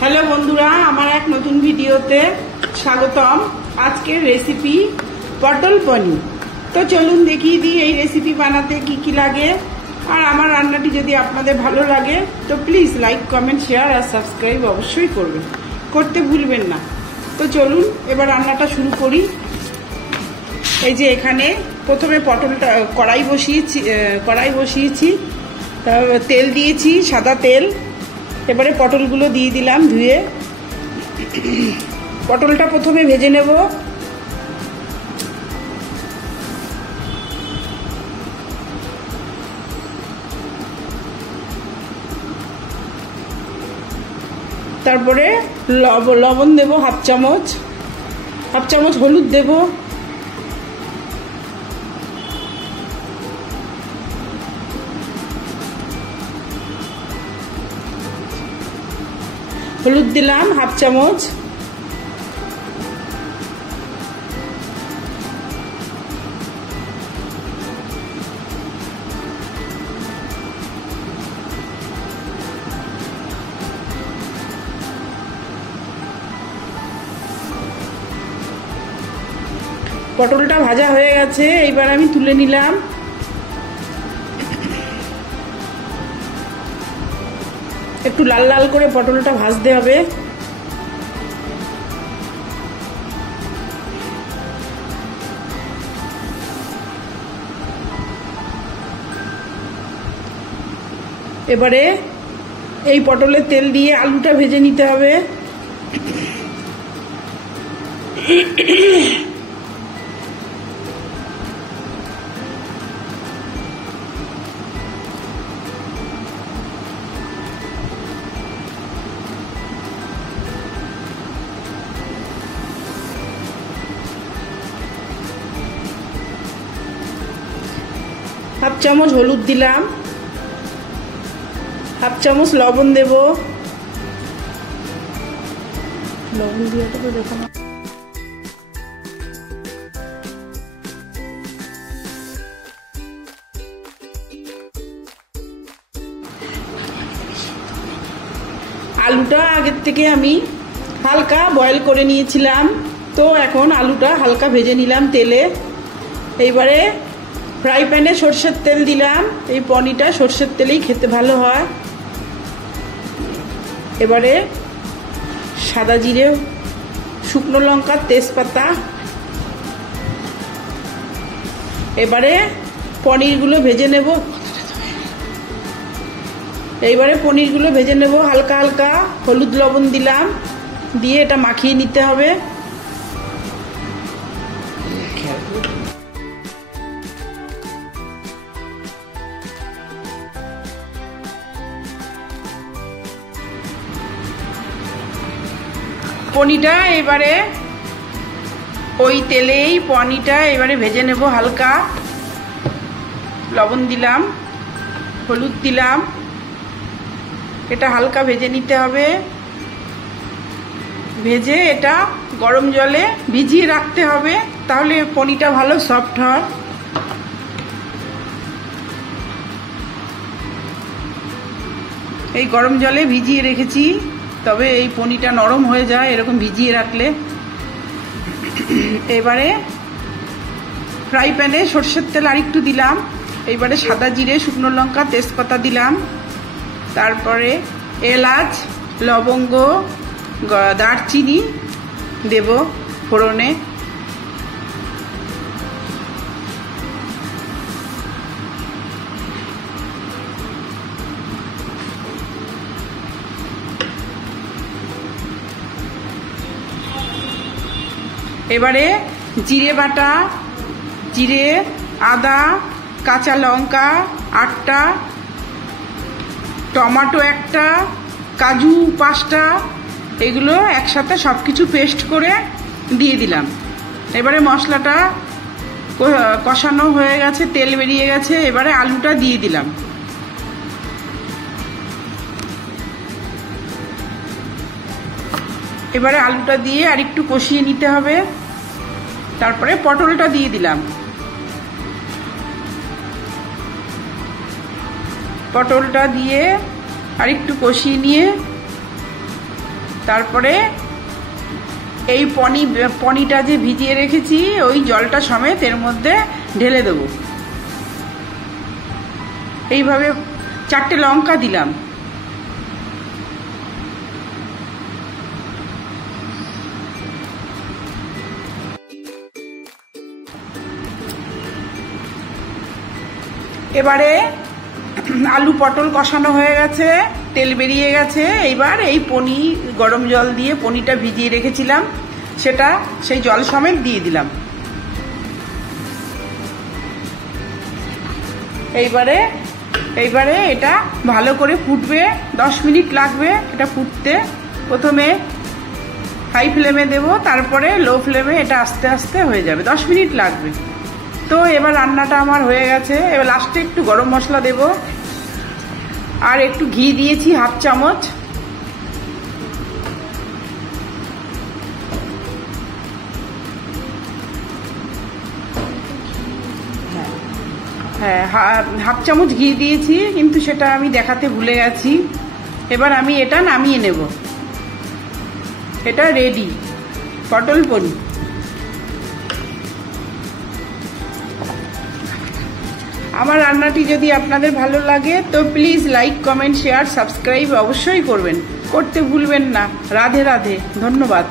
Hello बंधुरा आमार एक नतून भिडियोते स्वागतम। आजकेर रेसिपि पटल पनीर। तो चलुन देखिए दी এই रेसिपि बानाते की लागे और आमार रान्नाटी यदि आपनादेर भालो लागे तो प्लिज लाइक कमेंट शेयर और सबस्क्राइब अवश्यई करबेन, करते भूलबेन ना। तो चलुन एबार रान्नाटा शुरू करी। এই যে এখানে প্রথমে পটলটা কড়াই বসিয়েছি, তেল দিয়েছি, সাদা তেল। এবারে পটলগুলো দিয়ে দিলাম ধুয়ে। পটলটা প্রথমে ভেজে নেব। তারপরে লবণ দেব হাফ চামচ, হলুদ দেব, হলুদ দিলাম হাফ চামচ, পটলটা ভাজা হয়ে গেছে, এইবার আমি তুলে নিলাম। একটু লাল লাল করে পটলটা ভাজতে হবে। এবারে এই পটলের তেল দিয়ে আলুটা ভেজে নিতে হবে। হাফ চামচ হলুদ দিলাম, হাফ চামচ লবণ দেব। লবণ দিয়ে তো দেখো না। আলুটা আগের থেকে আমি হালকা বয়েল করে নিয়েছিলাম, তো এখন আলুটা হালকা ভেজে নিলাম তেলে। এইবারে ফ্রাই প্যানে সরষের তেল দিলাম। এই পনিরটা সরষের তেলেই খেতে ভালো হয়। এবারে সাদা জিরে, শুকনো লঙ্কা, তেজপাতা। এবারে পনিরগুলো ভেজে নেব। হালকা হালকা হলুদ লবণ দিলাম, দিয়ে এটা মাখিয়ে নিতে হবে। পনিরটা এবারে ওই তেলেই পনিরটা এবারে ভেজে নেব। হালকা লবণ দিলাম, হলুদ দিলাম, এটা হালকা ভেজে নিতে হবে। ভেজে এটা গরম জলে ভিজিয়ে রাখতে হবে, তাহলে পনিরটা ভালো সফট হয়। এই গরম জলে ভিজিয়ে রেখেছি, তবে এই পনিরটা নরম হয়ে যায় এরকম ভিজিয়ে রাখলে। এবারে ফ্রাই প্যানে সরষের তেল আরেকটু দিলাম। এইবারে সাদা জিরে, শুকনো লঙ্কা, তেজপাতা দিলাম। তারপরে এলাচ, লবঙ্গ, দারচিনি দেব ফোড়নে। এবারে জিরে বাটা, জিরে, আদা, কাঁচা লঙ্কা 8টা, টমেটো 1টা, কাজু 5টা, এগুলো একসাথে সবকিছু পেস্ট করে দিয়ে দিলাম। এবারে মশলাটা কষানো হয়ে গেছে, তেল বেরিয়ে গেছে। এবারে আলুটা দিয়ে দিলাম। এবারে আলুটা দিয়ে আরেকটু কষিয়ে নিতে হবে। তারপরে পটলটা দিয়ে দিলাম। পটলটা দিয়ে আরেকটু কষিয়ে নিয়ে তারপরে এই পনিটা যে ভিজিয়ে রেখেছি ওই জলটা সমেত এর মধ্যে ঢেলে দেব। এইভাবে 4টে লঙ্কা দিলাম। এবারে আলু পটল কষানো হয়ে গেছে, তেল বেরিয়ে গেছে। এইবার এই গরম জল দিয়ে পনিটা ভিজিয়ে রেখেছিলাম সেটা সেই জল সমেত দিয়ে দিলাম। এইবারে এটা ভালো করে ফুটবে, 10 মিনিট লাগবে এটা ফুটতে। প্রথমে হাই ফ্লেমে দেব, তারপরে লো ফ্লেমে এটা আস্তে আস্তে হয়ে যাবে, 10 মিনিট লাগবে। তো এবার রান্নাটা আমার হয়ে গেছে। এবার লাস্টে একটু গরম মশলা দেব আর একটু ঘি দিয়েছি 1/2 চামচ। হ্যাঁ, 1/2 চামচ ঘি দিয়েছি, কিন্তু সেটা আমি দেখাতে ভুলে গেছি। এবার আমি এটা নামিয়ে নেব। এটা রেডি পটল পনির। আমার রান্নাটি যদি আপনাদের ভালো লাগে তো please like, comment, share, subscribe অবশ্যই করবেন, করতে ভুলবেন না। রাধে রাধে, ধন্যবাদ।